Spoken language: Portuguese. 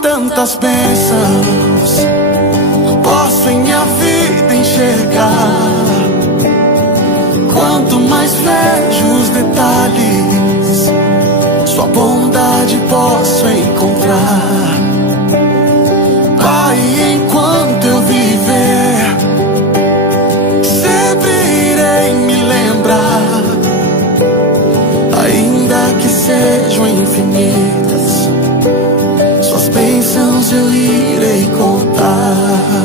tantas bênçãos, posso em minha vida enxergar. Quanto mais vejo os detalhes, sua bondade posso encontrar. Pai, enquanto eu viver, sempre irei me lembrar, ainda que sejam infinitas, suas bênçãos eu irei contar.